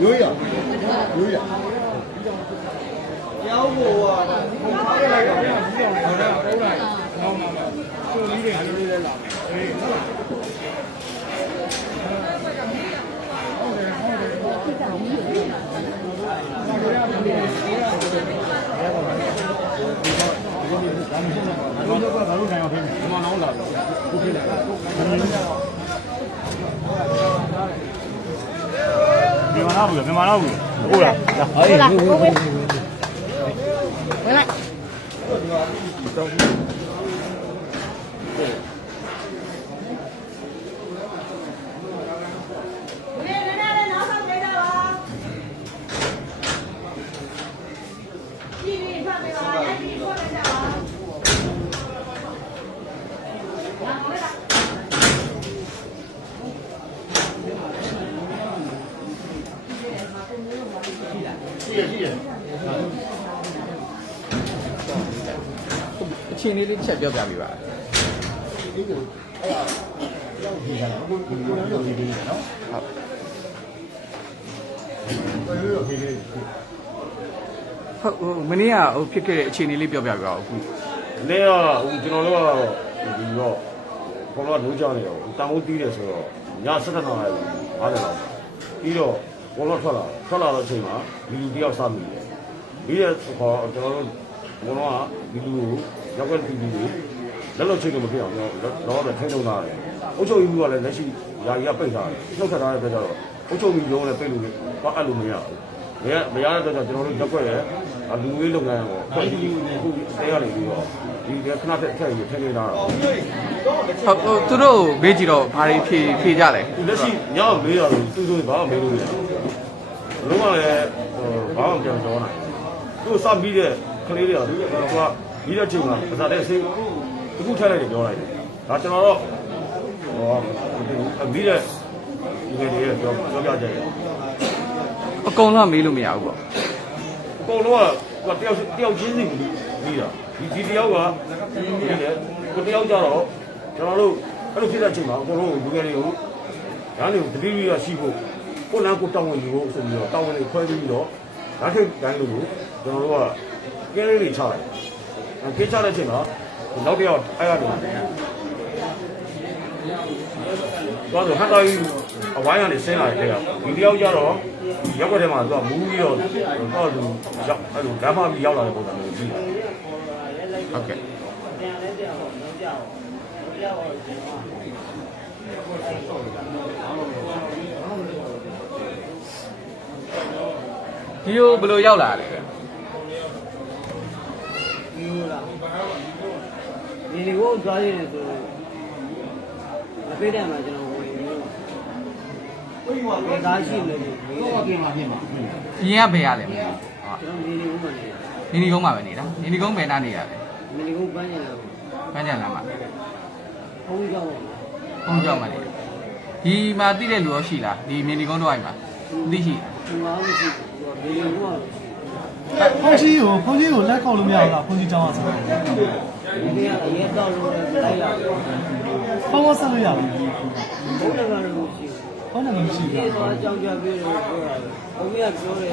有呀，有呀。要不啊，别骂了，过来，过来，回来。ချင်းလေးလေးချက်ပြောပြပေးပါဟုတ်မနေ့ကဟိုဖြစ်ခဲ့တဲ့အခြေအနေလေးပြောပြပါဦးအခု။နေ့ကကျွန်တော်တို့ကဒီတော့ဘောလုံးလုံးကြနေတော့တန်ဖိုးတီးတယ်ဆိုတော့ည7:00နာရီ50လောက်ပြီးတော့ဘောလုံးထွက်လာတော့အချိန်မှာဒီလူတယောက်စမိတယ်။ပြီးတဲ့ခေါ်ကျွန်တော်တို့ဘောလုံးကဒီလူကိုရောက်တဲ့ပြည်သူတွေလက်လို့ချိန်လို့မဖြစ်အောင်တော့ထိန်းထုတ်ထားတယ်။အုပ်ချုပ်ရေးမှုကလည်းလက်ရှိယာယီကပိတ်ထားတယ်။နှုတ်ဆက်ထားတဲ့အတွက်ကျတော့အုပ်ချုပ်ရေးရုံးလည်းပိတ်လို့ဘာအပ်လို့မရဘူး။မရတဲ့အတွက်ကျွန်တော်တို့ရက်ွက်ရဲ့လူဝေးလုပ်ငန်းကိုဖွဲ့စည်းအခုတဲရနေပြီးတော့ဒီခဏထက်ရေးထည့်နေတာတော့ဟုတ်သူတို့မေးကြည့်တော့ဘာတွေဖြေကြလဲလက်ရှိညောင်းမေးတော့သူတို့ဘာမှမေးလို့မရဘူးလုံးဝလည်းဘာမှပြောတော့နိုင်သူစပြီးတဲ့ကလေးတွေကပြီးတဲ့ချိန်မှာပါစားတဲ့ဆေးအခုထည့်လိုက်တယ်ပြောလိုက်တယ်ဒါကျွန်တော်တော့ပြီးတဲ့ဒီနေ့တွေပြောပြကြတယ်အကုန်လုံးမေးလို့မရဘူးပေါ့အကုန်လုံးကတယောက်ချင်းစီပြီးတာဒီတယောက်ကပြီးတယ်ကိုတယောက်ကြတော့ကျွန်တော်တို့အဲ့လိုဖြစ်တဲ့အချိန်မှာအကုန်လုံးလူငယ်တွေကိုဓာတ်တွေကိုတတိယရရှိဖို့ကိုလန်းကိုတောင်းဝင်ယူဖို့ဆိုပြီးတော့တောင်းဝင်တွေခွဲပြီးတော့ဓာတ်ထိပ်တိုင်းလို့ကျွန်တော်တို့ကကဲလေးတွေချတယ်ကဲချတဲ့အချိန်မှာနောက်တယောက်အဲ့ရတယ်တော့ဟန်တာကြီးအဝိုင်းကနေဆင်းလာတယ်ဒီတယောက်ကြတော့ရောက်တဲ့ထဲမှာသူကမူးပြီးတော့သူရောက်အဲ့လိုဓမ္မပြီးရောက်လာတဲ့ပုံစံမျိုးကြီးဟုတ်ကဲ့ဒီလိုဘယ်လိုရောက်လာလဲဒီလိုကိုသွားရတယ်ဆိုမပေးတယ်မှာကျွန်တော်ဝင်ဘယ်သားရှိလဲဒီကိမှာဖြစ်မှာအရင်ကဘယ်ရလဲမဟုတ်ကျွန်တော်နေနေကုန်းမှာနေတာနေနေကုန်းပဲနားနေရတယ်နေကုန်းပန်းကျင်လာပန်းကျင်လာမှာဘုန်းကြီးကြောင့်ဘုန်းကြီးကြောင့်မှာနေဒီမှာသိတဲ့လူရောရှိလားဒီနေနေကုန်းတော့အိမ်မှာသိရှိဒီမှာမရှိဘူးဒီလိုကဖုန်းကြီးကိုလက်ခေါက်လို့မရဘူးလားဖုန်းကြီးကျောင်းအောင်ဆိုတော့ဒီနေ့ကအရေးတော့လို့လိုက်လာဖုန်းဆက်လို့ရဘူးဘုန်းတော်ကတော့မရှိဘူးဖုန်းလည်းမရှိဘူးဒီတော့အကြောင်းပြပြီးတော့ပြောတာဘုန်းကြီးကပြောတယ်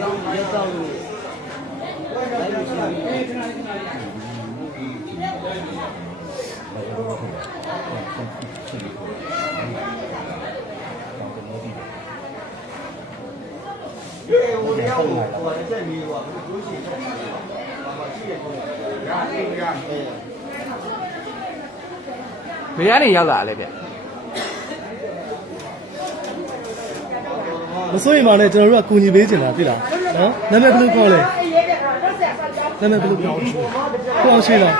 ရောင်းရက်တော့လို့လိုက်လို့ရှိရင်我要我的这里我有些我记得ဘယ်ကနေရောက်လာလဲဗျမစိုးရင်ပါနဲ့ကျွန်တော်တို့ကကူညီပေးချင်တာသိလားနော်နာမည်ဘယ်လိုခေါ်လဲနာမည်ဘယ်လိုခေါ်ကောင်းရှိလား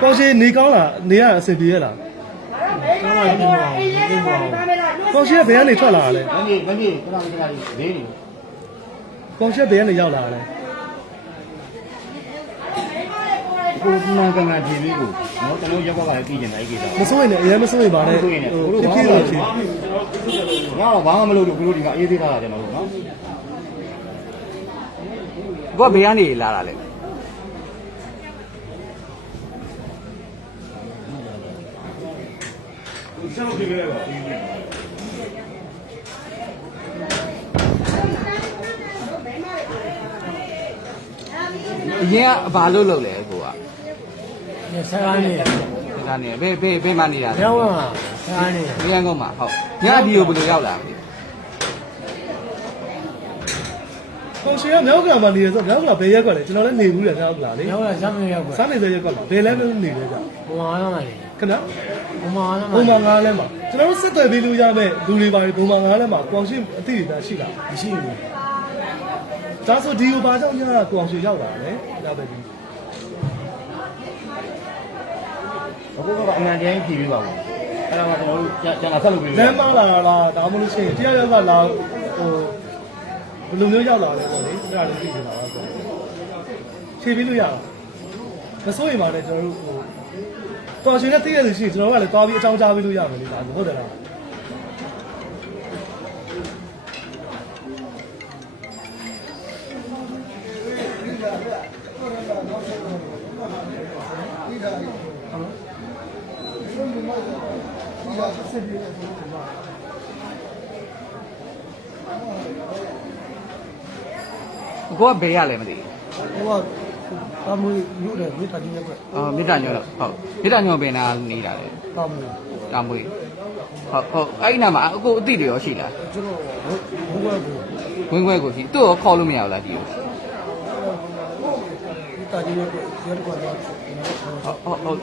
ကောင်းရှိနေကောင်းလားနေရအဆင်ပြေရလားကောင်းရှိကဘယ်ကနေထွက်လာတာလဲမကြီးခဏလေးလေးနေကောင်းရှိဘယ်ကနေရောက်လာတာလဲ ကိုနာကငါပြင်ပြီးကိုနော်ကျွန်တော်ရက်ကွက်ကလည်းပြည်ကျင်တယ်အဲ့ကိစ္စ မစိုးရင်လည်းအရင်မစိုးရင်ပါနဲ့ဖြစ်ဖြစ်တော့ဖြစ် ငါတော့ဘာမှမလုပ်လို့ကိုတို့ဒီကအေးသေးတာကျွန်တော်တို့နော် ကိုကဘေးကနေလာတာလေ ဆက်လို့ပြခဲ့ပါ အရင်ကဘာလို့လုပ်လဲကိုက ဆက်ကားနေ ဒီကနေဘေးမှနေတာ ကျောင်းကဆက်ကားနေ ဘေးရန်ကုန်မှာဟုတ်ညဒီကိုဘယ်လိုရောက်လာလဲ ကောင်ရှင်ကမြောက်ကလာမှနေရဆိုမြောက်ကလာဘယ်ရက်ကွက်လဲကျွန်တော်လည်းနေဘူးလေမြောက်ကလာလေ ကျောင်းကစမ်းမရောက်ပါ စားနေတဲ့ရက်ကွက်လားဘယ်လဲမနေလဲကြ ဘုံမာရမှာလေ ခဏ ဘုံမာရမှာ ဘုံမှာငါးလဲမှာကျွန်တော်တို့စစ်သွယ်ပေးလို့ရမယ်လူတွေပါဘုံမှာငါးလဲမှာကောင်ရှင်အတိအကျရှိလား မရှိဘူး ဒါဆိုဒီကိုဘာကြောင့်ညကောင်ရှင်ရောက်လာလဲရောက်တယ်ဒီ အခုကတော့အမှန်တရားဖြေပြီးပါဘူးအဲ့ဒါမှကျွန်တော်တို့ကျန်တာဆက်လုပ်ပြီး လမ်းမလာလားဒါမှမဟုတ်ရှင်တရားရောက်ကလာဟိုဘယ်လိုမျိုးရောက်လာလဲပေါ့လေအဲ့ဒါလေးသိချင်တာပါဆိုဖြေပေးလို့ရအောင်မစိုးရင်ပါလေကျွန်တော်တို့ဟိုကောင်ရှင်နဲ့သိရလို့ရှိရင်ကျွန်တော်ကလည်းသွားပြီးအကြောင်းကြားပေးလို့ရမယ်လေဒါဟုတ်တယ်လား ကိုကဘေးရလဲမသိဘူး ဟိုကဘာမွေးရုပ်တယ်မိသားချင်းရက်ွက် အော်မေတ္တာညောတော့ဟုတ်မေတ္တာညောပင်နာနေတာလေ ဘာမွေး တာမွေဟုတ်အဲ့ဒီနာမှာအကိုအတိတွေရောရှိလား ကျွန်တော်ဘုံဘွယ်ကို ဝင်းခွဲကိုရှိသူ့ကိုခေါ်လို့မရဘူးလားဒီကို မိသားချင်းရက်ွက်ရက်ကွက်တော့ ဟုတ်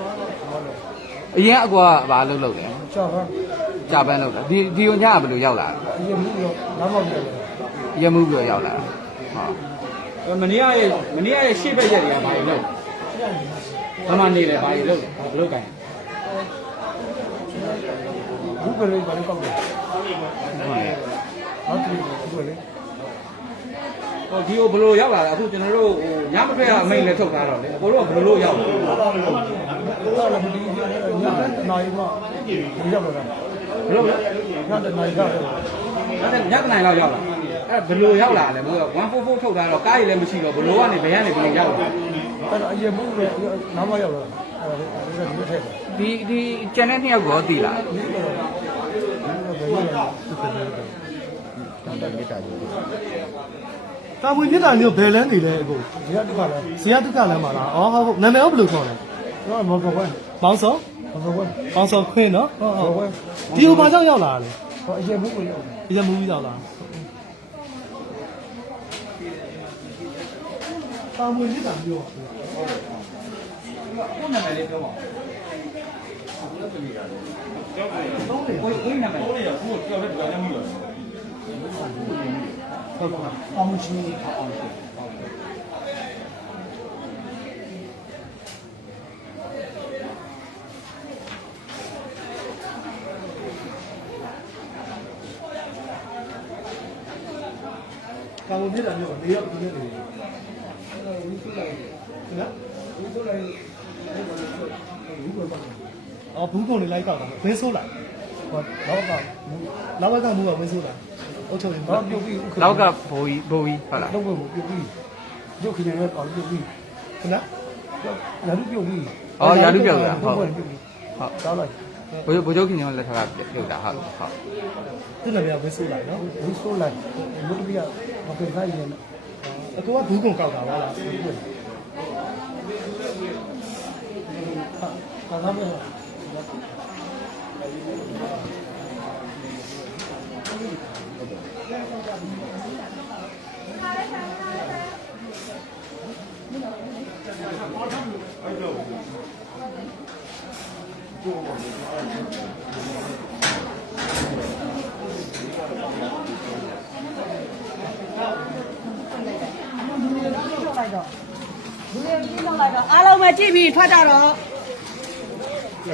အရင်အကွာဘာလုပ်လဲ ကျောင်းက ကြာပန်းလုပ်တာဒီကိုညကဘယ်လိုရောက်လာ အရင်မှုတော့လမ်းမပြောတယ် ရမှုပြီးတော့ရောက်လာဟုတ်မနေ့ရဲ့ရှေ့ဘက်ရက်တွေကဘာလို့လုပ်ဘာမှနေလဲဘာလို့လုပ်ဘယ်လိုကန် ဘူးကလေးဘာလို့ကောက်လဲဟုတ်တယ်ဘူးကလေး ဟိုဒီကိုဘယ်လိုရောက်လာလဲအခုကျွန်တော်တို့ဟိုညမထွက်ရအမိန်လည်းထုတ်ထားတော့လေကိုတို့ကဘယ်လိုရောက်လဲ ဘုရားလည်းဒီညနိုင်မှာဒီရောက်လာ ဘယ်လိုလဲ ညတဲ့နိုင်ကြတယ် အဲ့ညကနေလောက်ရောက်လာအဲ့ဘယ်လိုရောက်လာလဲဘိုးက144ထုတ်ထားတော့ကားကြီးလည်းမရှိတော့ဘယ်လိုကနေဘယ်ကနေဘယ်လိုရောက်လာ အဲ့တော့အရင်မှုလည်းနားမရောက်တော့အဲ့ဒါဒီထက် ဒီကျန်တဲ့နှစ်ယောက်ကိုသိလား တာမွေမြစ်တာမျိုးဘယ်လန်းနေလဲအကို ဒီကတခါလဲ ဇေယျတုကလမ်းမှာလားအော်ဟုတ်နာမည်ဘယ်လိုခေါ်လဲ တော့မော်ကောကွန်း မောင်စော မော်ကောကွန်း မောင်စောခွင်းနော် ဟုတ်ဟုတ် ဒီကိုဘာကြောင့်ရောက်လာလဲ ဟောအရင်မှုကိုရောက် ဒီကမူကြီးရောက်လာတာမွေမြစ်တာမျိုး ကိုနာမည်လေးပြောပါဦးကိုနာမည် ဟုတ်ကဲ့အောင်ချင်းအောင်ချင်း တာမွေမြစ်တာမျိုးနေရောက်ပြီးနေတယ် ဝီဆိုလိုက် နော် ဝီဆိုလိုက်ဘူးကော အော်ဘူးကုန်နေလိုက်ကောက်တာမင်းဆိုးလိုက် ဟောတော့က လောက်ကမူကမင်းဆိုးလိုက်အုတ်ချုပ်ရင် တော့ပြုတ်ပြီး လောက်ကဘိုးကြီးဟုတ်လား တော့ပြုတ်ပြီးရုပ်ခင်းရတော့ပြုတ်ပြီး ခဏ ရာလူပြုတ်ပြီး အော်ရာလူပြောက်တာဟုတ် ဟုတ် ဟုတ် တော့လိုက် ဘိုးချုပ်ခင်ကျွန်တော်လက်ထက်ကပြုတ်တာဟုတ်ဟုတ် သူ့နာမည်ကမင်းဆိုးလိုက်နော် ဝီဆိုလိုက်ဘုတ်ပြီးမပြေခိုင်းရင် အကူကဘူးကုန်ကောက်တာဟုတ်လား ဟာသာမဲ အားလုံးပဲကြည့်ပြီးထွက်ကြတော့ န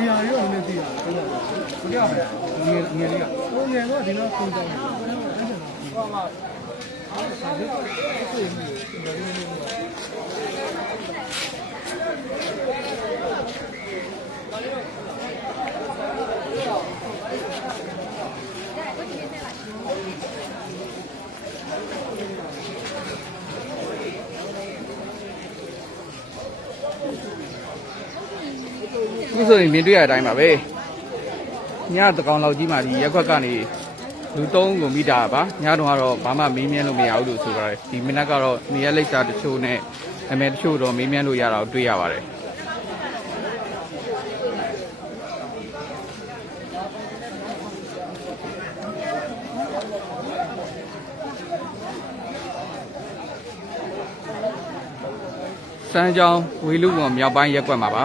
ေရာရောနည်း သိရဟုတ်ပါဘူးဘယ်ရမလဲငယ်လေးကဟိုငယ်ကဒီတော့ပုံကြောင်းဟုတ်ပါဆက်ပြီးတော့ဆွေးမှုခုဆိုရင်မြင်တွေ့ရတဲ့အတိုင်းပါပဲညတကောင်လောက်ကြီးမှဒီရက်ခွက်ကနေလူ3ကိုမိတာပါညတော့ကတော့ဘာမှမေးမြန်းလို့မရဘူးလို့ဆိုပါတယ်ဒီမနက်ကတော့နေရာလိပ်စာတချို့နဲ့အမေတချို့တော့မေးမြန်းလို့ရတာကိုတွေ့ရပါတယ်စမ်းချောင်းဝေလူဝန်မြောက်ပိုင်းရက်ကွက်မှာပါ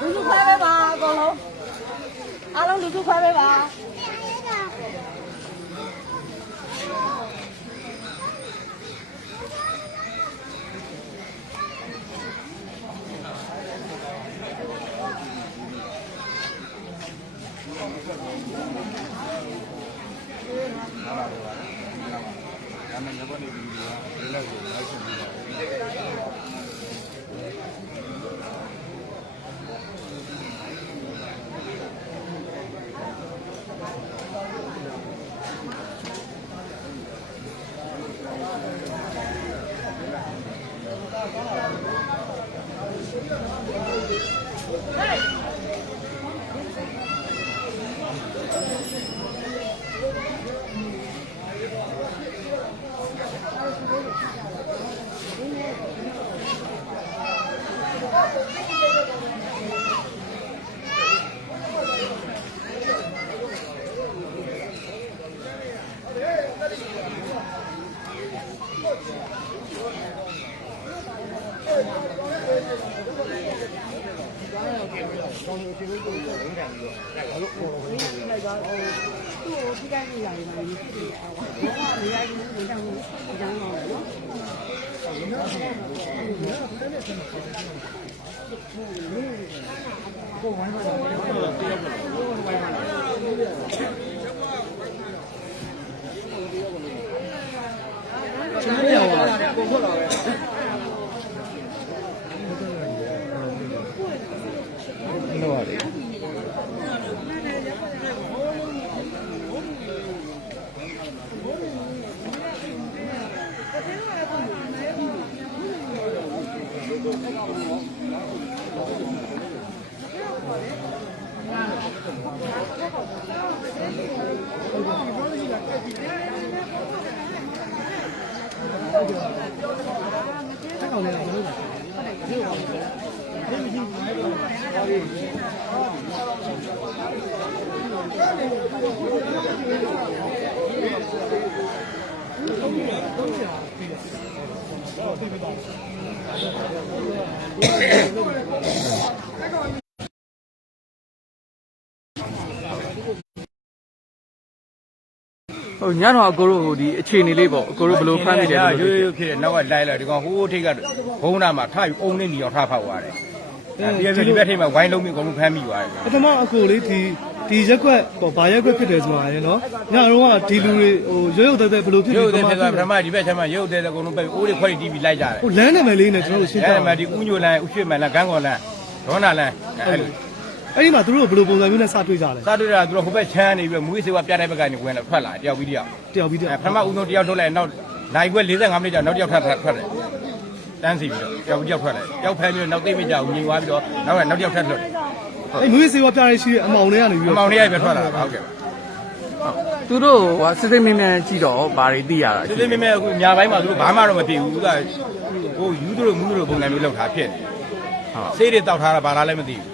လူစုခွဲပေးပါအကုန်လုံးအားလုံးလူစုခွဲပေးပါ တ哦，伢那个罗的，去年那个，罗不罗翻的了。有去那个来了，这个好这个湖南嘛，他有欧尼要他跑过来。ဒီဘက်ထိမှာဝိုင်းလုံးပြီးအကုန်လုံးဖမ်းမိသွားတယ် ပထမအခုလေဒီရက်ကွက်ပေါ့ဗာရက်ကွက်ဖြစ်တယ်ဆိုတာရေနော်ညတော့ကဒီလူတွေဟိုရုပ်သက်သက်ဘယ်လိုဖြစ် ရုပ် ပြီး သေးသေးကပထမဒီဘက်ထဲမှာရုပ်သေးသေးအကုန်လုံးပဲအိုးတွေခွက်တီးပြီးလိုက်ကြတယ် ဟိုလမ်းနာမည်လေးနဲ့ကျွန်တော်တို့ရှင်းပြ အဲ့မှာဒီဥညိုလန်းဥရွှေမန်းလန်းကန်းကော်လန်းဒေါနာလန်းအဲ့လို အဲ့ဒီမှာသူတို့ဘယ်လိုပုံစံမျိုးနဲ့စတွေ့ကြလဲ စားတွေ့တာသူတို့ဟိုဘက်ချမ်းနေပြီးမူးစေဝပြတဲ့ဘက်ကနေဝင်လာထွက်လာတယောက်ပြီးတယောက် တယောက်ပြီးတယောက် ပထမဦးဆုံးတယောက်ထုတ်လိုက်နောက်နိုင်ခွဲ45မိနစ်ကြာနောက်တယောက်ထွက်တယ်တန်းစီပြီးတော့တယောက်ပြီးတယောက်ထွက်တယ်တယောက်ဖမ်းပြီးတော့နောက်သိမကြဘူးငြိမ်သွားပြီးတော့နောက်တယောက်ထပ်ထွက်တယ် အဲ့မွေးစေဝပြရရှိတဲ့အမောင်တွေကနေပြီး အ တော့ မောင်လေးရိုက်ပဲထွက်လာတာဟုတ်ကဲ့ သူတို့ဟိုစစ်စစ်မင်းမြန်ကြည့်တော့ဘာတွေသိရတာ ဒီလေးမင်းအခုညာပိုင်းမှာသူတို့ဘာမှတော့မဖြစ်ဘူးသူကဟိုယူတို့မူးတို့ပုံစံမျိုးလောက်ထားဖြစ်နေဆေးတွေတောက်ထားတာဘာလားလည်းမသိဘူး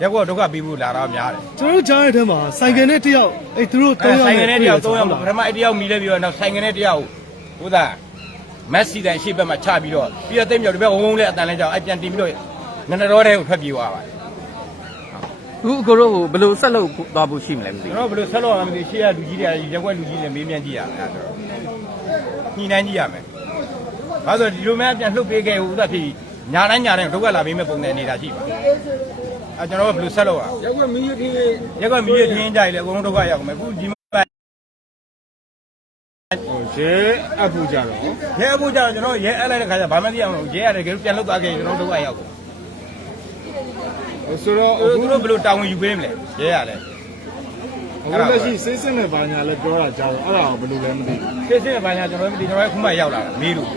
ရက်ကွက်ဒုက္ခပြီးဖို့လာတော့များတယ် ကျွန်တော်တို့ကြားရတဲ့မှာဆိုင်ကယ်နဲ့တယောက်အဲ့သူတို့3ယောက် ဆိုင်ကနေတယောက်3ယောက်ပထမအဲ့တယောက်မီလဲပြီးတော့နောက်ဆိုင်ကနေတယောက်ဟိုသာမက်ဆီတိုင်ရှေ့ဘက်မှာချပြီးတော့ပြီးတော့တိတ်မြောက်ဒီဘက်ဝုန်းဝုန်းလေးအတန်လဲကြောက်အဲ့ပြန်တင်ပြီးတော့နန္ဒတော်တဲ့ကိုထွက်ပြေးသွားပါတယ် အခုကိုတို့ဟိုဘယ်လိုဆက်လုပ်သွားဖို့ရှိမလဲမသိ ကျွန်တော်ဘယ်လိုဆက်လို့ရမလဲရှေ့ကလူကြီးတွေရက်ကွက်လူကြီးတွေမေးမြန်းကြည့်ရမယ်အဲ့တော့ညှိနှိုင်းကြည့်ရမယ်ဘာလို့ဒီလိုမျိုးပြန်လှုပ်ပေးခဲ့ဦးသာဖြစ်ညာတိုင်းဒုက္ခလာပေးမဲ့ပုံစံနေတာရှိပါအဲ့ကျွန်တော်ဘယ်လိုဆက်လို့ရရက်ကွက်မီးရထင်းကြိုက်လေအကုန်လုံးဒုက္ခရောက်မယ်အခုဒီရဲအပူကြတော့ရဲအပူကြတော့ကျွန်တော်ရဲအလိုက်တဲ့ခါကျဘာမှမသိအောင်ရဲရတယ်ပြန်လှုပ်သွားခဲ့ကျွန်တော်ဒုက္ခရောက်ကုန်ဆိုတော့အခုတို့ဘယ်လိုတာဝန်ယူပေးမလဲရဲရလဲအခုလက်ရှိစိတ်စစ်နဲ့ဘာညာလဲပြောတာကြောက်အဲ့ဒါကိုဘယ်လိုလဲမသိဘူးစိတ်စစ်နဲ့ဘာညာကျွန်တော်မသိကျွန်တော်ခုမှရောက်လာတာမေးလို့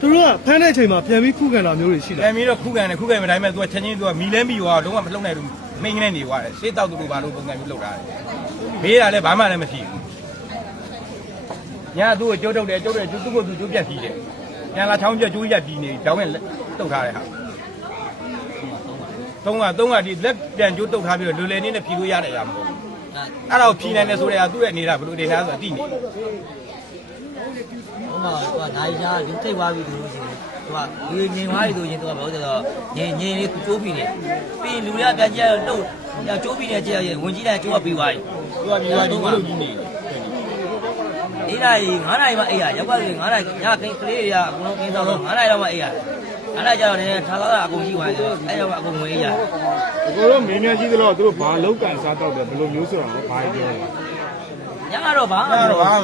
သူတို့ကဖမ်းတဲ့အချိန်မှာပြန်ပြီးခုခံတာမျိုးတွေရှိတယ် ပြန်ပြီးတော့ခုခံတယ်မတိုင်းမဲ့သူကချက်ချင်းသူကမီလဲမီသွားတော့လုံးဝမလှုပ်နိုင်ဘူးမိန်းကနေနေသွားတယ်စေးတောက်တူဘာလို့ပုံစံမျိုးလှုပ်တာလဲမေးတာလဲဘာမှလည်းမဖြစ်ဘူးညာသူ့ကိုကြိုးတုပ်တယ်သူ့ကိုသူကြိုးပြက်ပြီးတယ်ညာလာချောင်းပြက်ကြိုးရပြီးနေတောင်းရင်တုတ်ထားတဲ့ဟာသုံးကဒီလက်ပြန်ကြိုးတုတ်ထားပြီးတော့လွယ်လွယ်လေးနဲ့ဖြီလို့ရတဲ့ရမှာအဲ့ဒါကိုဖြီနိုင်တယ်ဆိုတဲ့ဟာသူ့ရဲ့နေတာဘယ်လိုနေတာဆိုတော့သိနေ ဟိုမှာသူကနိုင်ရှာလူထိတ်သွားပြီလို့ရှိရင်သူကလူငင်သွားပြီဆိုရင်သူကဘာလို့လဲဆိုတော့ငင်လေးကျိုးပြီးနေပြီးလူတွေကပြန်ကြည့်တော့ကျိုးပြီးနေကြည့်ရရင်ဝင်ကြည့်လိုက်ကျိုးကပြီးသွားပြီသူကပြီးသွားပြီလို့ကြီးနေအေးနိုင်9နိုင်မှအေးရရောက်ကလေး9နိုင်ညကလေးတွေကအကုန်လုံးကင်းဆောင်တော့9နိုင်တော့မှအေးရအဲ့ဒါကြတော့လည်းထားသားအကုန်ကြီးသွားတယ်အဲ့တော့အကုန်ဝင်အေးရ ကိုတို့မင်းများကြီးသလို့သူတို့ဘာလောက်ကန်စားတော့တယ်ဘယ်လိုမျိုးဆိုတာကိုဘာပြောလဲ ညကတော့ဘာမှ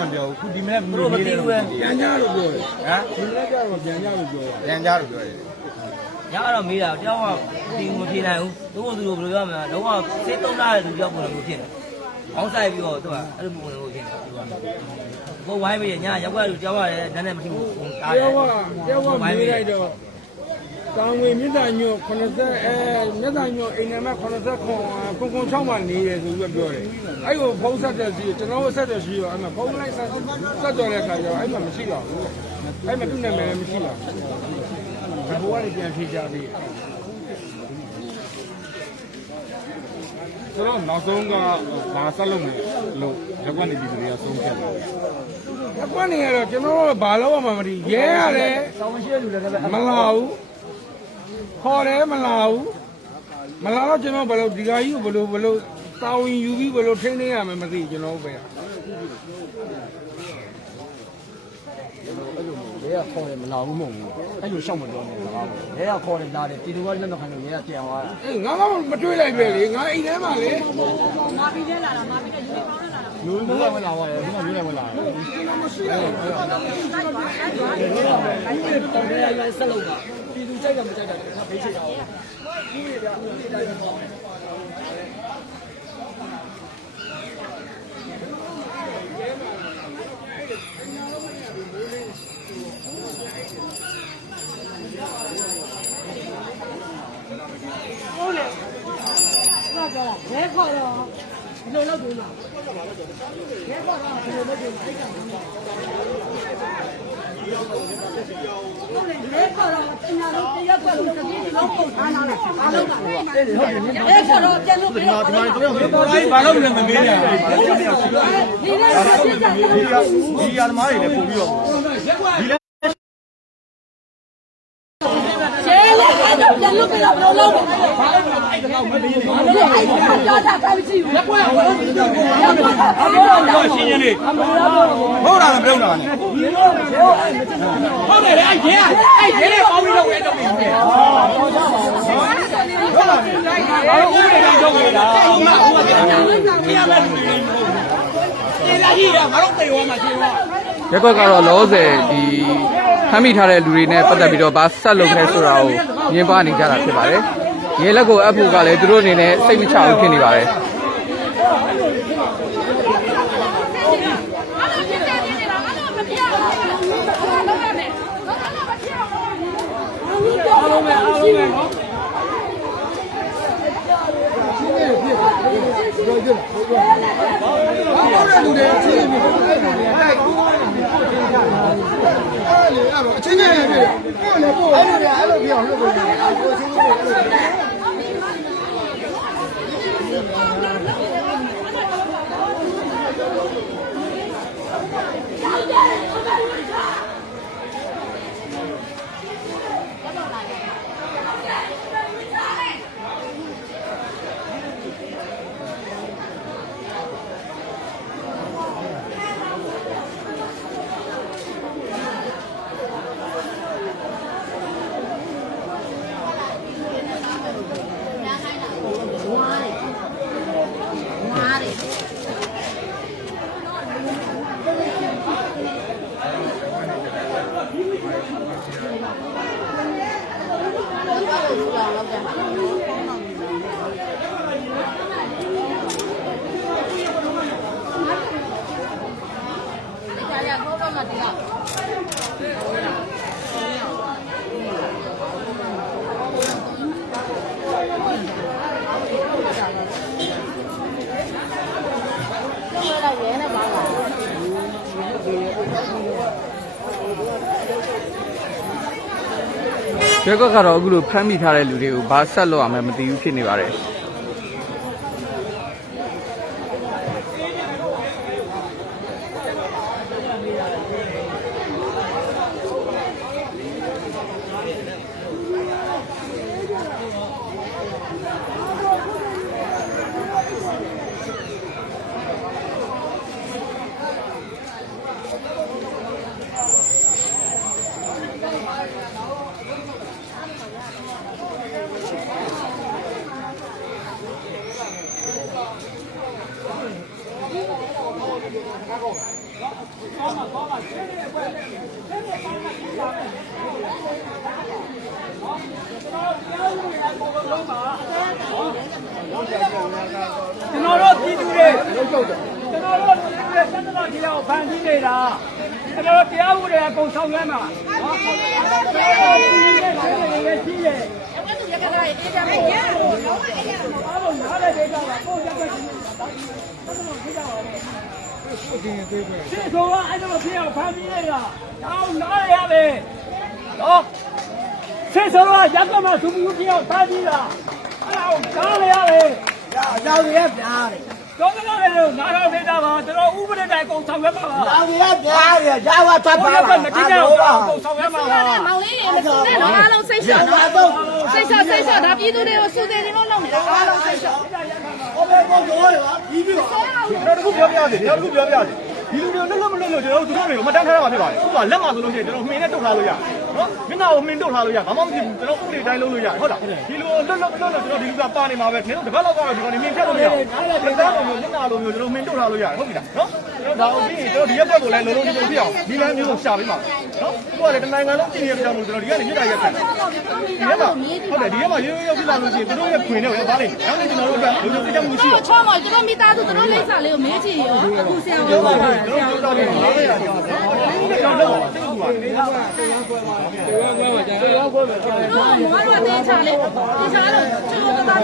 မပြော ခုဒီမနေ့ သူတို့မသိဘူးပဲ ပြန်ကြလို့ပြောတယ်ဟမ်ဒီမနေ့ကျတော့ပြန်ကြလို့ပြောတယ်ပြန်ကြလို့ပြောတယ် ညကတော့မေးတာတယောက်ကဒီမဖြေနိုင်ဘူးသူတို့ဘယ်လိုပြောမလဲလုံးဝစေးသုံးထားတဲ့သူတယောက်ပုံစံမျိုးဖြစ်တယ်အောင်းဆိုင်ပြီးတော့သူကအဲ့လိုပုံစံမျိုးဖြစ်တယ်သူကကိုဝိုင်းပြီးညရောက်ကလူတယောက်ကလည်းနည်းနည်းမထီဘူးတားတယ်တယောက်ကမေးလိုက်တော့ တောင်ငွေမြစ်တာညို့80မြစ်တာညို့အိမ်နံပါတ်80ခွန်6မှာနေတယ်ဆိုပြီးပြောတယ်အဲ့ကိုဖုံးဆက်တဲ့စီကျွန်တော်ဆက်တဲ့စီရောအဲ့မှာဖုံးလိုက်ဆက်တော်တဲ့ခါကျတော့အဲ့မှာမရှိပါဘူးအဲ့မှာသူ့နာမည်မရှိပါဘူးဘိုးကလည်းပြန်ဖြေကြပြီဆိုတော့နောက်ဆုံးကဘာဆက်လုပ်မယ်လို့ရက်ကွက်နေပြည်သူတွေကဆုံးဖြတ်တယ်ရက်ကွက်နေရတော့ကျွန်တော်တို့ဘာလို့မှမသိရဲရတယ်တောင်းမရှိတဲ့လူလည်းမလာဘူးခေါ်တယ်မလာဘူးမလာတော့ကျွန်တော်ဘယ်လိုဒီကကြီးကိုဘယ်လိုတာဝန်ယူပြီးဘယ်လိုထိန်းသိမ်းရမယ်မသိကျွန်တော်ပဲ ရဲကခေါ်တယ်မလာဘူးမဟုတ်ဘူးအဲ့လိုရှောက်မပြောနဲ့လားရဲကခေါ်တယ်လာတယ်တီတူကလက်မခံလို့ရဲကပြန်သွားတာ အေးငါကမတွေ့လိုက်ပဲလေငါအိမ်ထဲမှာလေ မာပြီးလဲလာတာမာပြီးတဲ့ယူနီဖောင်းနဲ့လာတာ လူကမလာပါဘူးဒီမှာလူလည်းမလာဘူးကျွန်တော်မရှိဘူး ဆက်လုပ်တာပြည်သူကြိုက်တယ်မကြိုက်တယ်ခါဖေးချိတ်တာဟုတ်ဟုတ်လေစတော့ဘဲခေါ်တော့ ရက်ကွက်ကတော့လောဆယ်ဒီဖမ်းမိထားတဲ့လူတွေနဲ့ပတ်သက်ပြီးတော့ဗာဆက်လုပ်နေဆိုတာကိုညှင်းပန်းနေကြတာဖြစ်ပါတယ်။ရဲလက်ကိုအပ်ဖို့ကလည်းသူတို့အနေနဲ့စိတ်မချဘူးဖြစ်နေပါတယ်။ အချင်းချင်းပြည့်အဲ့လိုပို့အဲ့လိုပြောင်းလို့ပို့တယ်ကိုချင်းချင်းရက်ကွက်ကတော့အခုလိုဖမ်းမိထားတဲ့လူတွေကိုဘာဆက်လုပ်အောင်မသိဘူးဖြစ်နေပါတယ်။ Hãy subscribe cho kênh Ghiền Mì Gõ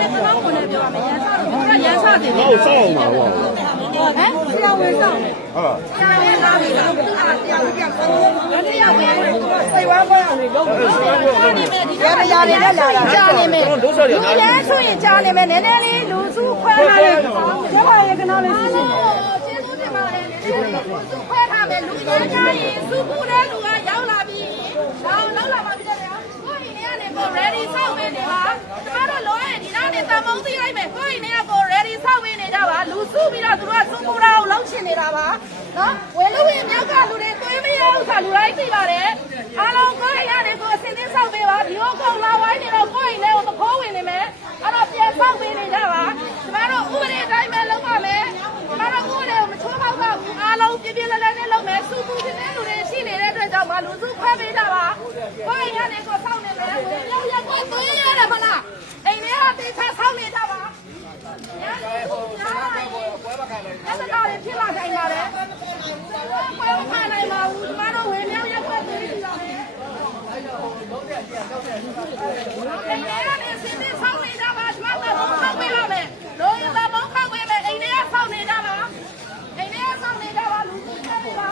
để không bỏ lỡ những video hấp dẫn ရမ်းချတယ် ဟောစောက်မှာဟော ဟမ်ဆရာဝန်ဆောင် ဟုတ် ဆရာဝန်လာပြီသူကတရားဝင်ပြောဒါတရားဝင်စိတ်ဝမ်းပေါ်အောင်လုပ်ကြားနေမယ်ဒီရရတွေနဲ့လာတာကြားနေမယ်လူလဲဆိုရင်ကြားနေမယ်နည်းနည်းလေးလူစုခွဲထားတယ်ကျမရဲ့ကနားလေးစီစဉ်ကျေးဇူးတင်ပါတယ်နည်းနည်းလေးလူစုခွဲထားမယ်လူများကြရင်စုခုတဲ့လူကရောက်လာပြီတော့လောက်လာပါပြီတဲ့ကိုရင်နေကနေကို ready ဆောက်ပေးနေပါကျမတို့လိုရင်ဒီနောက်နေတမုံသိလိုက်မယ်ကိုရင်နေကကို ready ဆောက်ပေးနေကြပါလူစုပြီးတော့သူတို့ကစုခုတာကိုလောက်ချင်နေတာပါနော်ဝယ်လို့ရင်မြောက်ကလူတွေသွေးမရဥစ္စာလူတိုင်းသိပါတယ်အားလုံးကိုရင်ကနေကိုအစင်းစင်းဆောက်ပေးပါဒီလိုကုန်လာဝိုင်းနေတော့ကိုရင်လည်းသခိုးဝင်နေမယ်အဲ့တော့ပြန်ဆောက်ပေးနေကြပါကျမတို့ဥပဒေတိုင်းပဲလုပ်ပါမယ်ကျမတို့ဥပဒေကိုမချိုးဖောက်တော့ဘူးအားလုံးပြပြလဲလဲနဲ့လုပ်မယ်စုစုချင်းတဲ့လူတွေရှိနေတဲ့အတွက်ကြောင့်မလူစုခွဲပေးကြပါကိုရင်ကနေကိုဆောက်နေမယ်ဝင်ရောက်ရက်ကိုသွေးရတယ်မလားအိမ်ထဲကတေချာဆောက်နေကြပါအဲ့ဒါတော့ဖြစ်လာနိုင်ပါလေဘယ်မှာနိုင်ပါဘူးကျမတို့ဝင်မြောက်ရက်ကိုသွေးကြည့်ပါမယ်အိမ်ထဲကနေစင်းစင်းဆောက်နေကြပါကျမတို့ဆောက်ပေးရမယ်လုံးဝမခောက်ပေးမယ်အိမ်ထဲကဆောက်နေကြပါအိမ်ထဲကဆောက်နေကြပါလူကြီးတွေပါ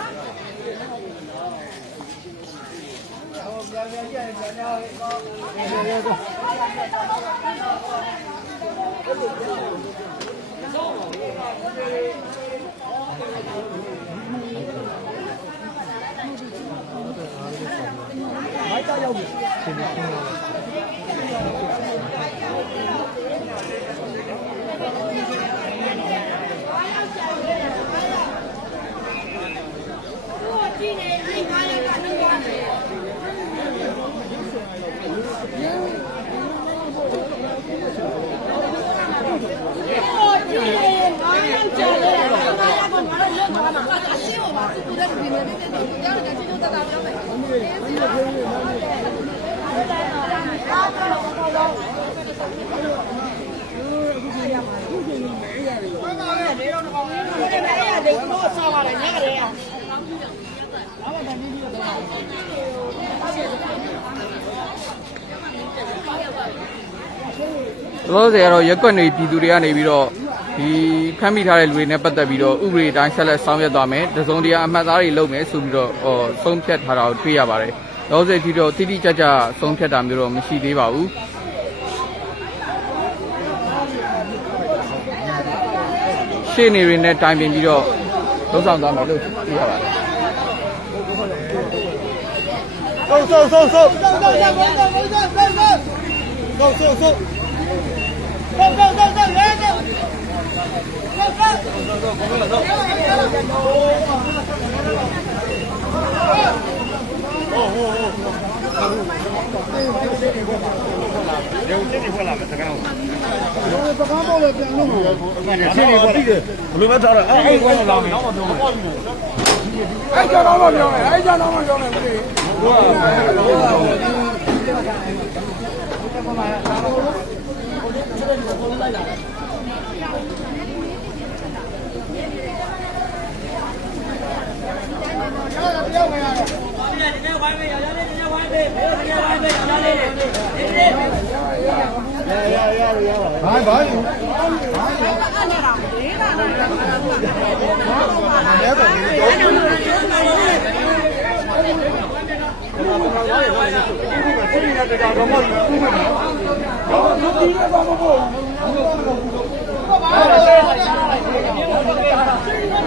လောဆယ်ကတော့ရက်ကွက်နေပြည်သူတွေကနေပြီးတော့ဒီဖမ်းမိထားတဲ့လူတွေနဲ့ပတ်သက်ပြီးတော့ဥပဒေတိုင်းဆက်လက်ဆောင်ရွက်သွားမယ်တစုံတရာအမှတ်သားတွေလုပ်မယ်ဆိုပြီးတော့ဆုံးဖြတ်ထားတာကိုတွေ့ရပါတယ်လောဆယ်ဒီတော့တိတိကျကျဆုံးဖြတ်တာမျိုးတော့မရှိသေးပါဘူးရှေ့နေတွေနဲ့တိုင်ပင်ပြီးတော့လုံဆောင်သွားမယ်လို့သိရပါတယ်ရုံးစစ်တွေဖွဲ့လာမယ်စကားတော့ပကန်းပေါ့လေပြန်လို့ရှင်းနေပေါ့လေဘယ်လိုပဲထားတာအဲ့ကွဲလာမယ်နောက်မှပြောမယ်အဲ့ကြောင်တော့ပြောမယ်အဲ့ကြောင်တော့ပြောမယ်မသိ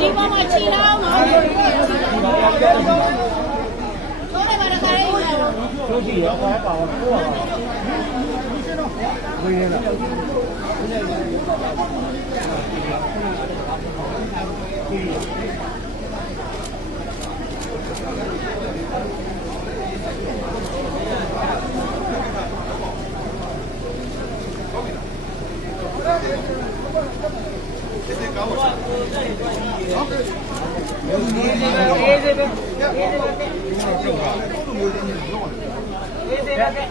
ဒီပေါ်မှာခြေလောင်းနော်တော့လည်းပါတခါလေးလို့ကြည့်ရောပါပါကိုပါဘယ်ရလဲ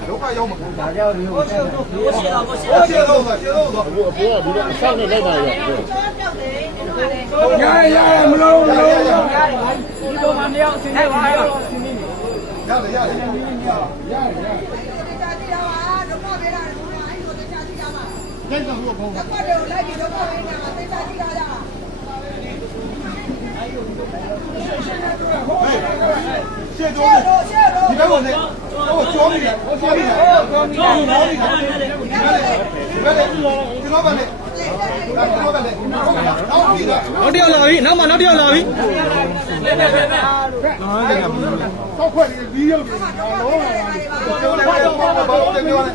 ဒုက္ခရောက်မှာဒါကြောင့်ဒီကိုရှေ့တော့အဖေကဒီတော့ဆောက်နေလိုက်ပါရောရမလို့ဒီပေါ်မှာမြောက်အစင်းနေပါရောရတယ် နောက်တစ်ယောက်လာပြီနောက်မှနောက်တစ်ယောက်လာပြီဆောက်ခွက်ဒီရုပ်တွေပြောနေတယ်ဘာလို့လဲပြောနေဟေးဟာခဏ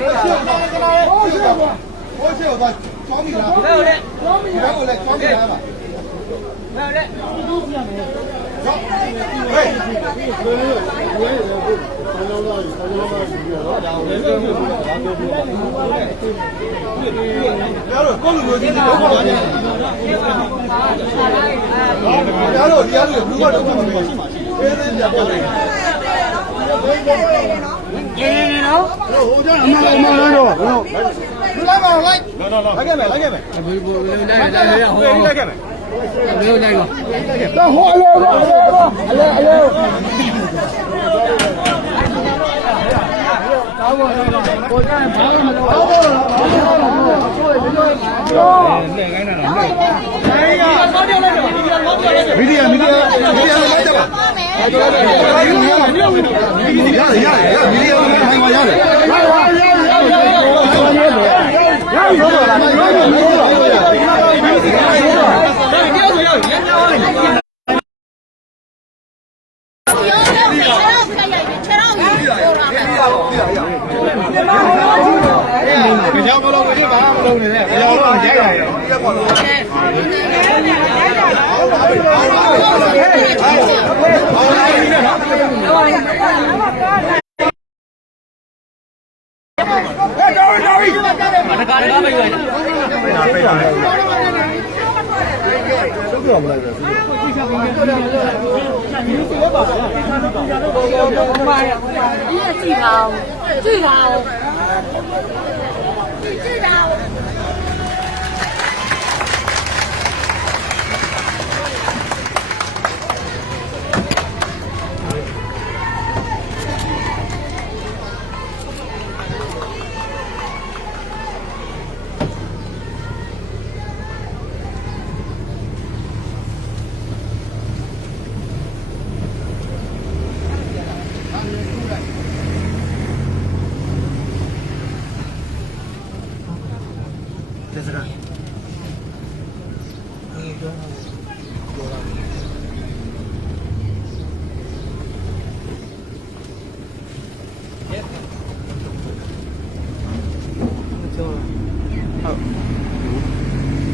လေးဟိုရှိတော့ချောင်းပြီလားဟုတ်တယ်ချောင်းပြီလားဟုတ်တယ်ချောင်းပြီလားပါဟုတ်တယ်သူ့ပြန်မယ်ဟေးပြောတော့ကိုလူမျိုးကြီးတော့ပါနေပြောတော့တရားတွေဘူးကတော့မရှိမှာရှိသေးသေးပြပြောတယ်နေနော်ဟိုကျအမလားတော့လူလိုက်ပါလိုက်လိုက်ခဲ့မယ်လိုက်ခဲ့မယ်ဘူးဘူးလိုက်ဟိုလိုက်ခဲ့မယ်ဘယ်လိုလိုက်တော့ဟိုအလဲအလဲကိုကြဘာမှမလုပ်ဘူးနေခိုင်းတာလားမီဒီယာလိုက်ကြပါရတယ်မီဒီယာထိုင်ပါရတယ်ကြောင်မလို့ဒီဘာမှမလုပ်နေနဲ့ကြောင်တော့ရိုက်ရတယ်တက်ပေါ်လို့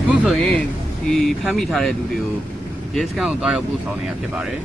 ခုဆိုရင်ဒီဖမ်းမိထားတဲ့လူတွေကိုရဲစခန်းကိုတွားရောက်ပို့ဆောင်နေတာဖြစ်ပါတယ်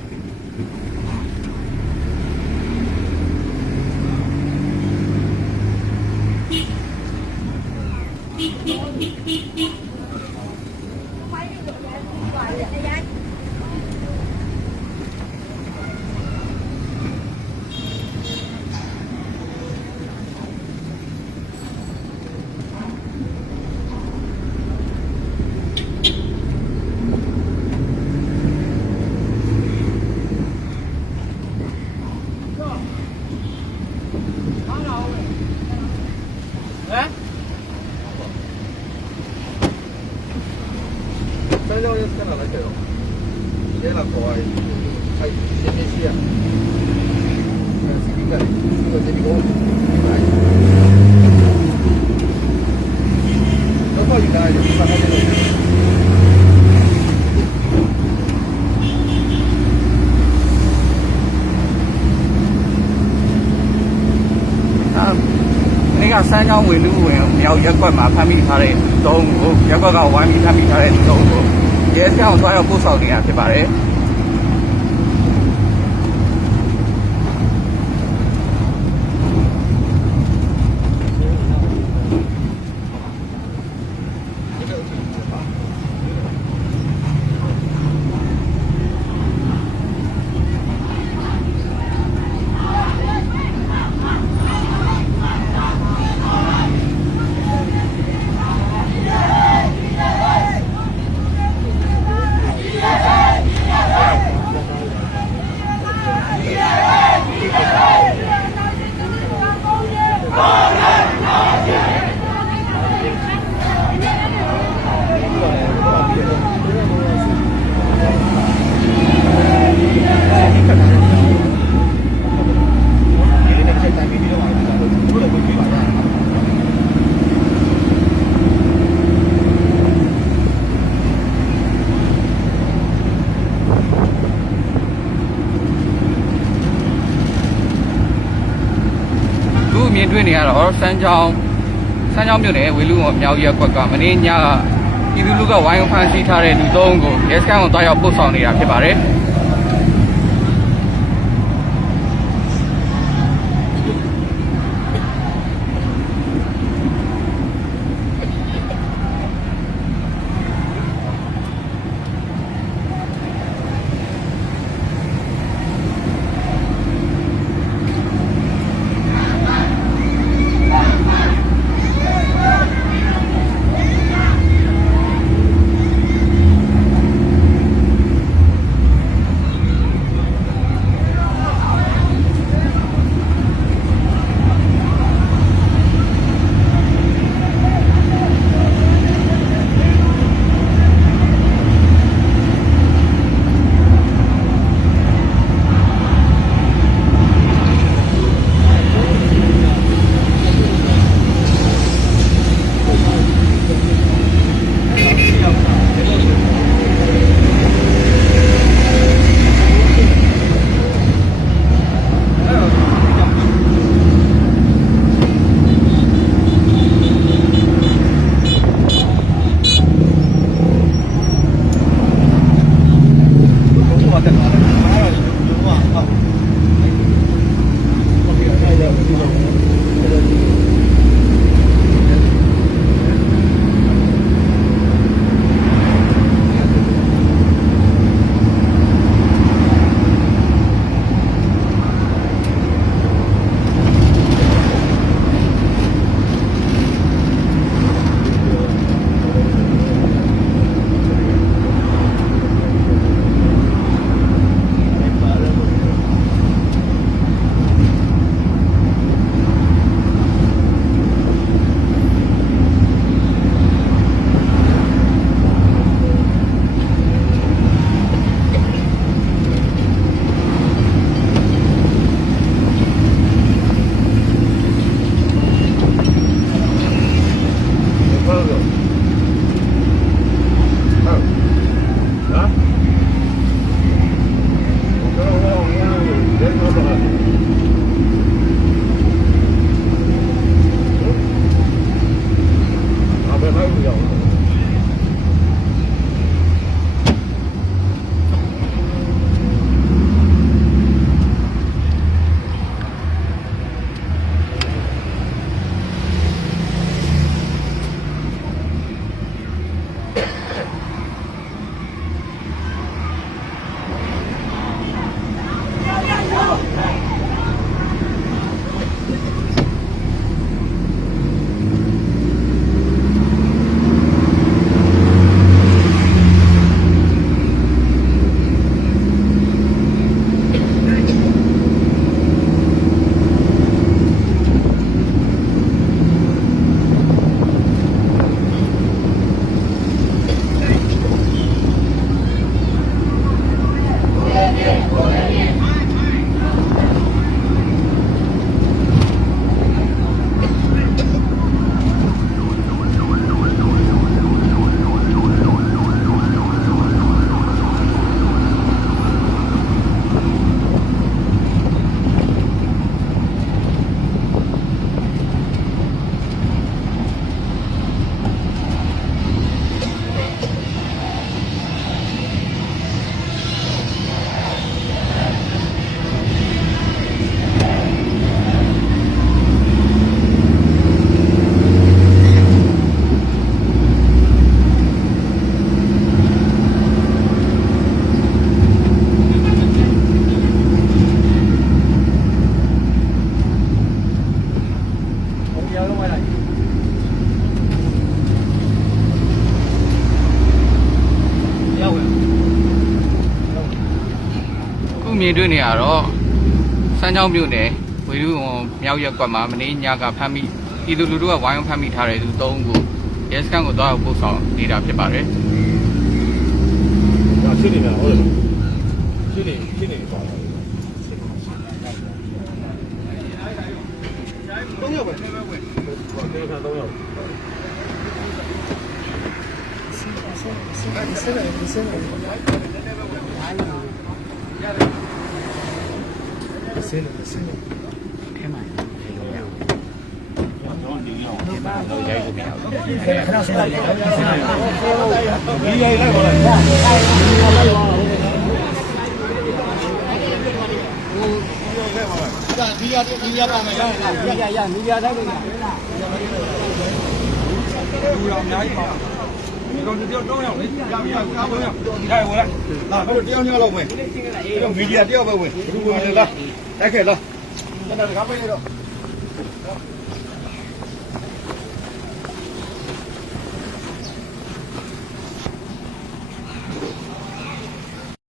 စမ်းချောင်းဝင်လူဝင်မြောက်ရက်ကွက်မှာဖမ်းမိထားတဲ့တုံးကိုရက်ကွက်ကဝိုင်းပြီးဖမ်းမိထားတဲ့တုံးကိုရဲစခန်းကိုသွားရောက်ပို့ဆောင်နေတာဖြစ်ပါတယ် တွေ့နေရတော့စမ်းချောင်းမြို့နယ်ဝေလူဝမြောက်ရက်ကွက်ကမင်းညပြည်သူလူကဝိုင်းဖမ်းဆီးထားတဲ့လူသုံးကိုရဲစခန်းကိုတွားရောက်ပို့ဆောင်နေတာဖြစ်ပါတယ်မြင်တွေ့နေရတော့စမ်းချောင်းမြို့နယ်ဝေလူမြောက်ရက်ကွက်မှာမနေ့ညကဖမ်းမိပြည်သူလူထုကဝိုင်းဖမ်းမိထားတဲ့သူ၃ဦးကိုရဲစခန်းကိုသွားရောက်ပို့ဆောင်နေတာဖြစ်ပါတယ်။ဒါရှိနေတယ်ဟုတ်တယ်။ရှိနေပါလား။3 ယောက်ပဲ။ဟုတ်တယ်3 ယောက်။ဆင်း တော့ရိုက်လို့မရဘူး ခဏဆက်လိုက်တယ် ဒီရိုက်လိုက်ပါလားဒီရပါမယ်ရမီဒီယာတိုင်းလို့ရ လူတော်အများကြီးပါဒီကောင်တယောက်3ယောက်လေရပြီကား3ယောက်ရရဝင်လာတို့တယောက်2ယောက်လောက်ဝင်မီဒီယာတယောက်ပဲဝင်ဘယ်သူဝင်လဲလားတက်ခဲ့လားကျွန်တော်တကားပေးရတော့